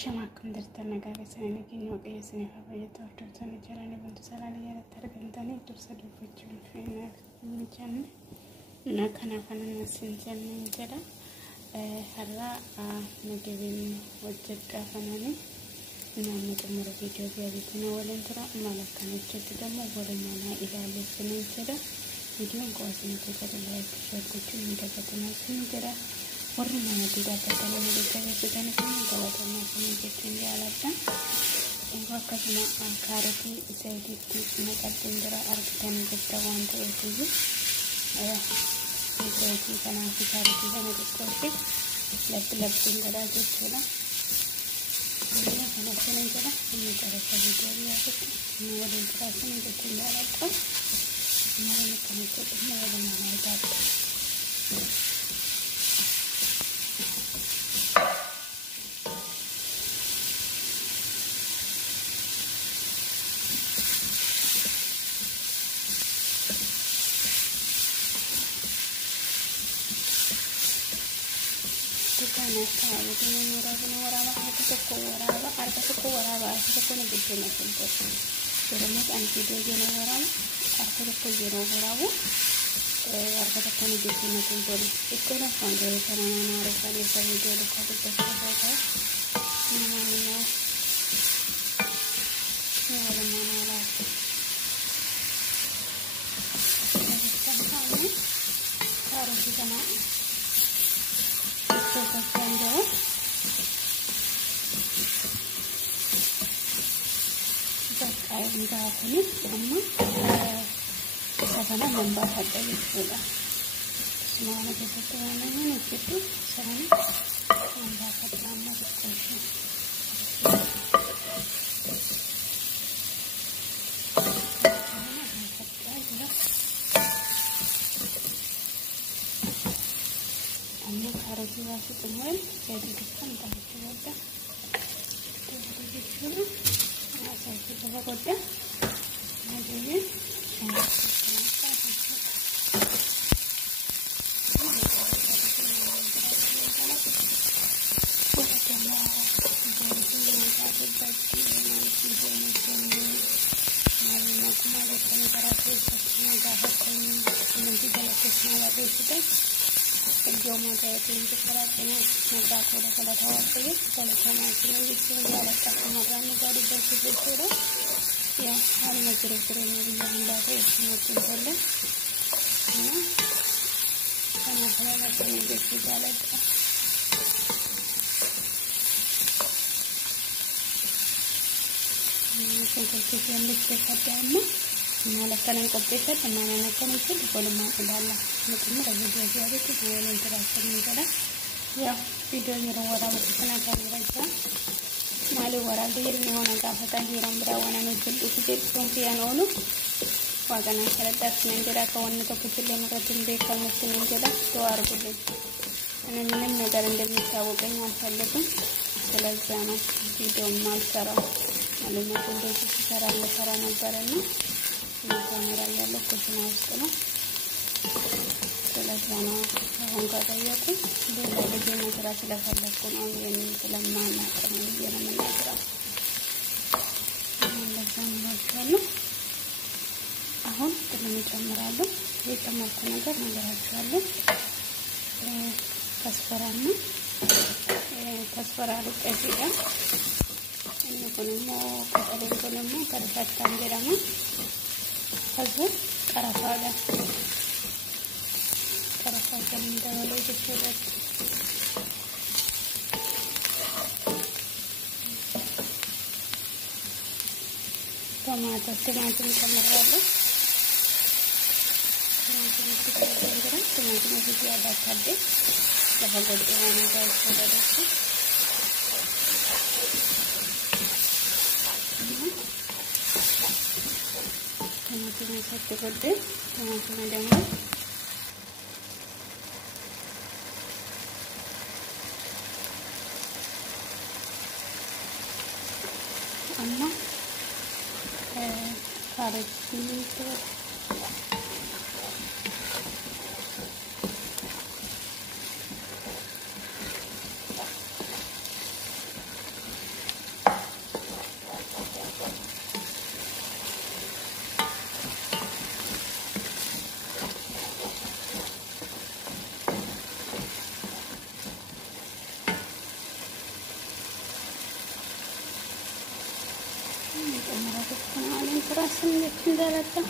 شمعكم درت النجار سنة كني وقيسني فبيت وترتني جراني بنت سلالي يا ترجمتني ترسل في فينا من جنة نكنا فننا سنجنة جرا هلا نجيبين وجد فناني نعم تمر في جوبي بيتنا ولا ترى مالك كان وجد دم ولا ما إلى لسنين جرا فيديو قاسم تجرا لايك شير كتير من جبتنا سنين جرا ورنا tidak terlalu menjadi segan kami kalau masih menjadi alasan engkau kasih kareti saya di negara tengah artikan kita wanita itu saya di sana di kareti sana di kosik lep tengah aja cila ini sana sana cila ini cara saya jadi apa ini ada interest menjadi tinggal apa ini kami itu mau ada mana itu karena kalau ini murah harga toko nih gitu macam tu. Jadi anti dia jenis murah, harga toko jenis murah harga toko nih gitu macam tu. Itu lah sampai karena naruh kali video dekat apa namanya ada mana lah. Jadi harus kita nak Sendo pakai enggak ini sama sabana nambah ada gitu lah semua anak itu tuh anaknya itu sekarang nambah nama sekolah harus dikasih temuan saya depan tak coba kita dulu saya coba kota majunya Jomah saya pintu keratnya maka aku dah kalau tahu apa ya kalau sama sini itu ada tak kemarin dari bersih ya hal macam-macamnya yang ada macam boleh karena saya masih menjadi jalan macam yang dikatakan malah kanan komputer teman-teman kan itu boleh masalah macam mana dia itu boleh interaksi juga ya videonya orang bukan kamera aja malu orang dia ni orang kafatan dia orang berawan untuk itu fungsian onu wagana kertas menjadi kawan itu kecil yang meratin bekal mesin menjadi doar boleh ane minum negara yang tahu kan masalah tu selesai video mal cara malu macam itu cara namparana kamera ya lo kucing itu no selesai orang kata ya tu dia lagi jenis terasa lepas pun orang yang dalam mana orang yang mana terasa selesai macam no ahon terlalu kamera lo kita makan agar negara jual kasparan itu ya ini konomo karena jerama Hazır karafada minta itu surat tomato kamerada tomato itu ada tadi lepas itu ada surat itu Tomato satu kode, tomato dengan amma karet itu Kemudian terasa menjadi daratan.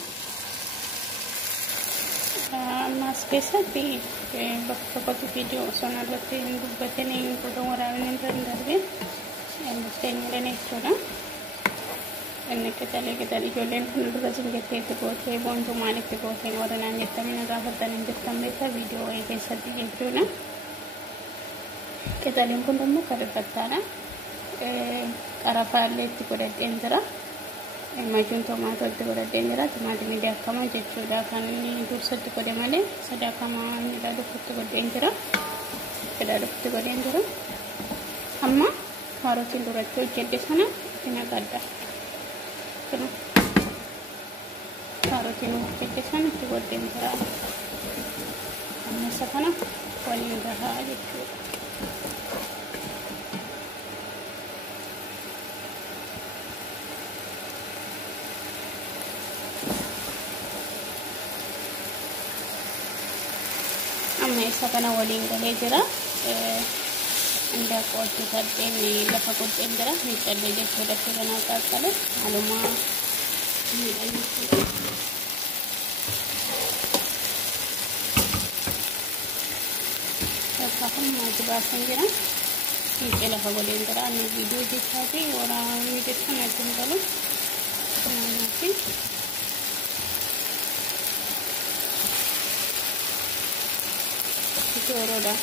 Mas kesapi bakal video sonar lagi bukan yang foto orang yang terdengar yang mestinya ini sudah. Enne kita ijoolleen kun dura jingatteetti gootee boontuu maalitti gooteen warra naan jettanii gaafatan hin jettamneetta viidiyoo wayii keessatti jechuudha. Qixaaliin kun immoo karifattaadha. Qarafaallee itti godhadheen jira. Majuun tomaatoo itti godhadheen jira. Timaatimii daakkamaa jechuudha. Kan inni dursatti godhe malee sadaakamaa inni dhadhuutti godheen jira. Dhadhuutti godheen jira. Amma kaarootiin duratti hojjedhe sana itti naqadha. Karotin hojjete sana itti godheen jira. Amma kana waliin gahaa jechuudha. Amma isa kana waliin galee jira. Anda qooti sadeen lafa godheen jira. Miidhagee jechuudha kana qaqqabe. Halumaa miidhagee Kakak mau bahasan jira. Ini lafa godheen jira. Ani video jechaati waraan video kana jenggalu. Nanti itu roda.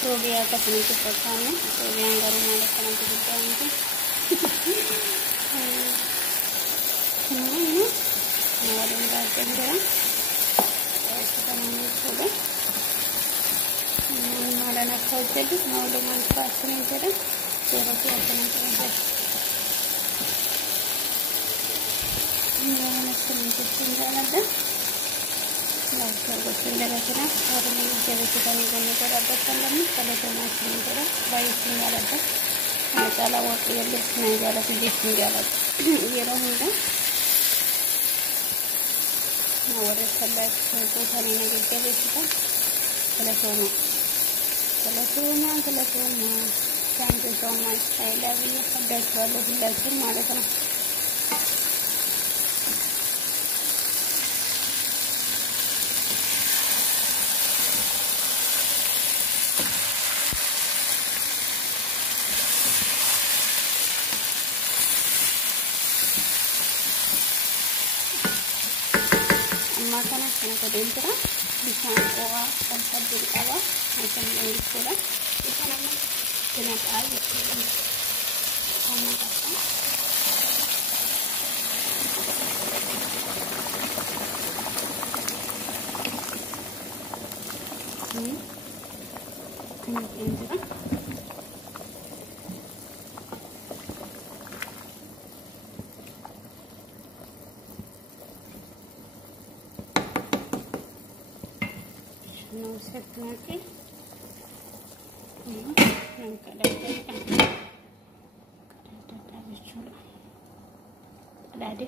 Rogi atas ini cepatnya, rogi yang garu malah karena juga nanti. Ini nawarin bagian dia. Sekarang ini sudah. Ini malah nak kau jadi, mau manfaat ini jadi. Rogi akan nanti. Ini mana sebentar tinggal ada. Lalu berpindah sana, orang yang jadi kita ni guna berada dalam kalau cuma sendiri, baik tinggal ada. Kalau waktu yang lebih jalan sedikit tinggal ada. Ia orang itu, orang selesai itu hari ini jadi kita selesai. Thank you so much. I love you. That's all. That's all. Mana makanan yang kedua bisa bawa tempat di bawah macam ini sudah bisa nama dengan air sama apa ini set lagi yang kadang-kadang ada